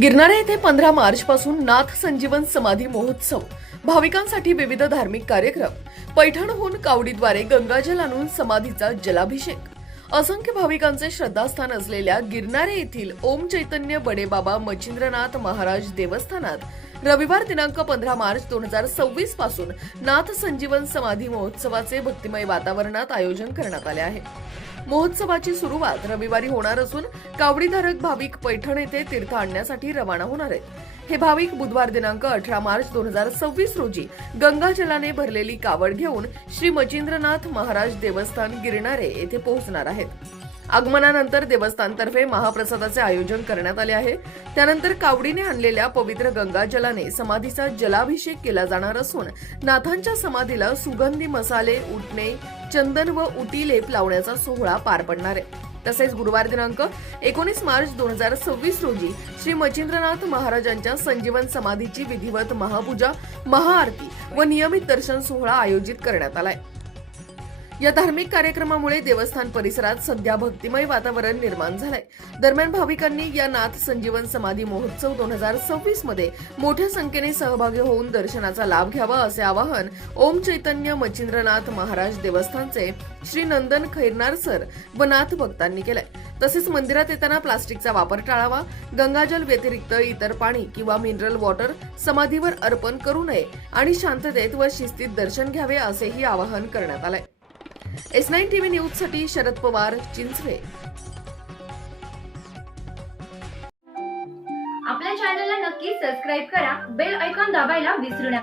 गिरनारे येथे 15 मार्च पासून नाथ संजीवन समाधी महोत्सव, भाविकांसाठी विविध धार्मिक कार्यक्रम, पैठणहून कावडीद्वारे गंगाजल आणून समाधीचा जलाभिषेक. असंख्य भाविकांचे श्रद्धास्थान असलेल्या गिरनारे येथील ओम चैतन्य बडेबाबा मच्छिंद्रनाथ महाराज देवस्थानात रविवार दिनांक 15 मार्च 2026 पासून नाथ संजीवन समाधी महोत्सवाचे भक्तिमय वातावरणात आयोजन करण्यात आले आहे. महोत्सवाची सुरुवात रविवारी होणार असून कावडीधारक भाविक पैठण येथे तीर्थ आणण्यासाठी रवाना होणार आहेत. हे भाविक बुधवार दिनांक 18 मार्च 2026 रोजी गंगाजलाने भरलेली कावड घेऊन श्री मच्छिंद्रनाथ महाराज देवस्थान गिरनारे येथे पोहोचणार आहेत. आगमनानंतर देवस्थानतर्फे महाप्रसादाचे आयोजन करण्यात आले आहे. त्यानंतर कावडीने आणलेल्या पवित्र गंगाजलाने समाधीचा जलाभिषेक केला जाणार असून नाथांच्या समाधीला सुगंधी मसाले, उटणे, चंदन व उटी लेप लावण्याचा सोहळा पार पडणार आहे. तसेच गुरुवार दिनांक 19 मार्च 2026 रोजी श्री मच्छिंद्रनाथ महाराजांच्या संजीवन समाधीची विधिवत महापूजा, महाआरती व नियमित दर्शन सोहळा आयोजित करण्यात आलाय. या धार्मिक कार्यक्रमामुळे देवस्थान परिसरात सध्या भक्तिमय वातावरण निर्माण झालंय. दरम्यान भाविकांनी या नाथ संजीवन समाधी महोत्सव 2026 मध्ये मोठ्या संख्येने सहभागी होऊन दर्शनाचा लाभ घ्यावा असे आवाहन ओम चैतन्य मच्छिंद्रनाथ महाराज देवस्थानचे श्री नंदन खैरनार सर व नाथ भक्तांनी केलंय. तसेच मंदिरात येताना प्लास्टिकचा वापर टाळावा, गंगाजल व्यतिरिक्त इतर पाणी किंवा मिनरल वॉटर समाधीवर अर्पण करू नये आणि शांततेत व शिस्तीत दर्शन घ्यावे असेही आवाहन करण्यात आलंय. S9 TV न्यूज साठी शरद पवार, चिंचवे. आपल्या चॅनलला नक्की सबस्क्राइब करा, बेल आयकॉन दाबायला विसरू नका.